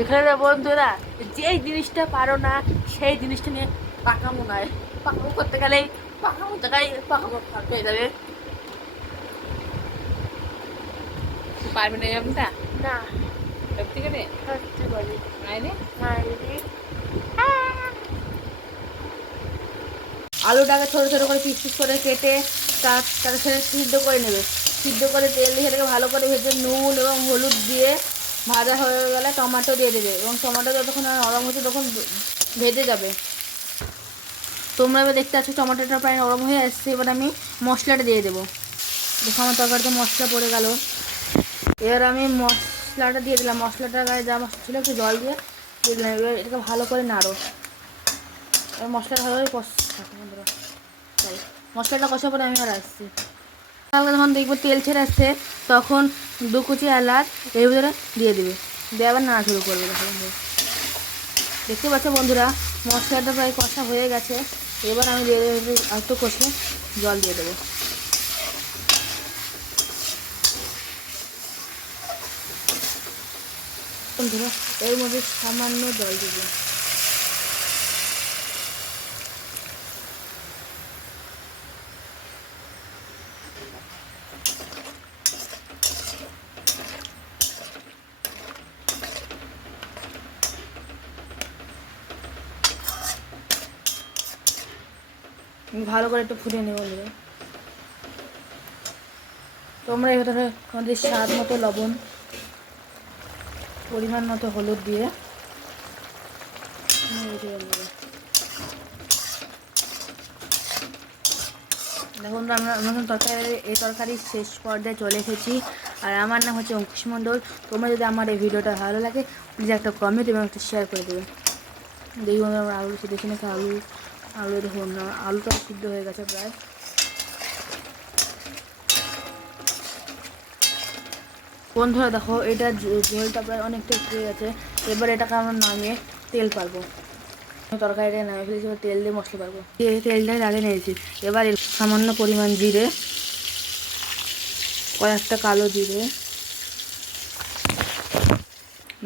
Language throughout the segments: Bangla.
এখানে বন্ধুরা যেই জিনিসটা পারো না সেই জিনিসটা নিয়ে পাকামো নয়, পাকামো করতে গেলেই পাকামো জায়গায় পাকামো হয়ে যাবে। পারবি না এরকমটা? না সত্যি করে সত্যি বলি মাইনে মাইরি। আলুটাকে ছোটো ছোটো করে পিস পিস করে কেটে তার সাথে সিদ্ধ করে নেবে। সিদ্ধ করে তেল দিয়ে সেটাকে ভালো করে ভেজে নুন এবং হলুদ দিয়ে ভাজা হয়ে গেলে টমেটো দিয়ে দেবে এবং টমেটো যতক্ষণ নরম হচ্ছে তখন ভেজে যাবে। তোমরা এবার দেখতে পাচ্ছ টমেটোটা প্রায় নরম হয়ে আসছে। এবার আমি মশলাটা দিয়ে দেবো। দেখো আমার তরকারিতে মশলা পড়ে গেল। এবার আমি মশলাটা দিয়ে দিলাম। মশলাটার গায়ে যা মশলা ছিল একটু জল দিয়ে দিলাম। এবার এটাকে ভালো করে নাড়ো। এবার মশলাটা ভালোভাবে মশলাটা কষা পরে আমি আর আসছি। হালকা যখন দেখবো তেল ছেড়ে আসছে তখন 2 কুচি এলাচ এর ভিতরে দিয়ে দেবে, দিয়ে আবার নাড়া শুরু করবে। দেখতে পাচ্ছ বন্ধুরা মশলাটা প্রায় কষা হয়ে গেছে। এবার আমি দিয়ে দেবো একটু কষে জল দিয়ে দেবো। বন্ধুরা এর মধ্যে সামান্য জল দেবো। ভালো করে একটু ফুটিয়ে নেব বন্ধুরা। তোমরা এর ভেতরে তোমাদের স্বাদ মতো লবণ, পরিমাণ মতো হলুদ দিয়ে দেখুন আমরা এই তরকারির শেষ পর্যায়ে চলে এসেছি। আর আমার নাম হচ্ছে অঙ্কুশ মণ্ডল। তোমরা যদি আমার এই ভিডিওটা ভালো লাগে প্লিজ একটা কমেন্ট এবং একটা শেয়ার করে দেবে। দেখুন আমরা আলু দেখি নাকি আলু দেখুন আলুটা সিদ্ধ হয়ে গেছে প্রায়। বন্ধুরা দেখো এটা ঝোলটা প্রায় অনেকটা হয়ে গেছে। এবার এটাকে আমরা নামিয়ে তেল পারবো। তরকারিটা নামিয়ে ফেলেছি, এবার তেল দিয়ে মশলা পারবো। তেলটা আগে নিয়েছি। এবার সামান্য পরিমাণ জিরে, কয়েকটা কালো জিরে,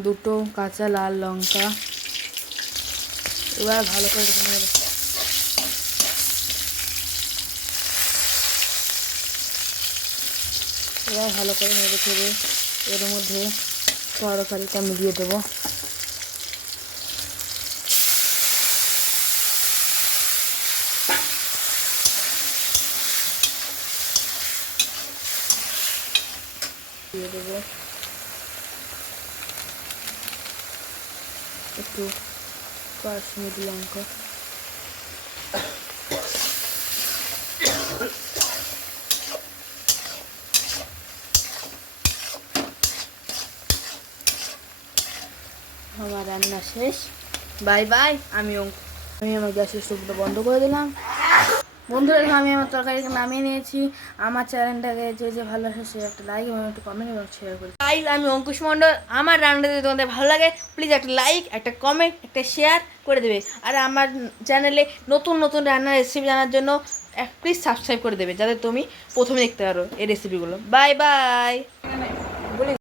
2টো কাঁচা লাল লঙ্কা। এবার ভালো করে নেড়ে ফেলে এর মধ্যে তরকারিটা মিলিয়ে দেবো। দিয়ে দেবো একটু কাশ্মীরি লঙ্কা, আমার রান্না শেষ। Bye bye. আমি আমার গ্যাসের স্টোভটা বন্ধ করে দিলাম। বন্ধুরা আমি আমার তরকারিকে নামিয়ে নিয়েছি। আমার চ্যানেলটাকে যে ভালোবাসে সে একটা লাইক এবং একটা কমেন্ট এবং শেয়ার করি। আমি অঙ্কুশ মণ্ডল। আমার রান্নাটা যদি তোমাদের ভালো লাগে প্লিজ একটা লাইক, একটা কমেন্ট, একটা শেয়ার করে দেবে। আর আমার চ্যানেলে নতুন নতুন রান্নার রেসিপি জানার জন্য প্লিজ সাবস্ক্রাইব করে দেবে, যাতে তুমি প্রথমে দেখতে পারো এই রেসিপিগুলো। Bye bye.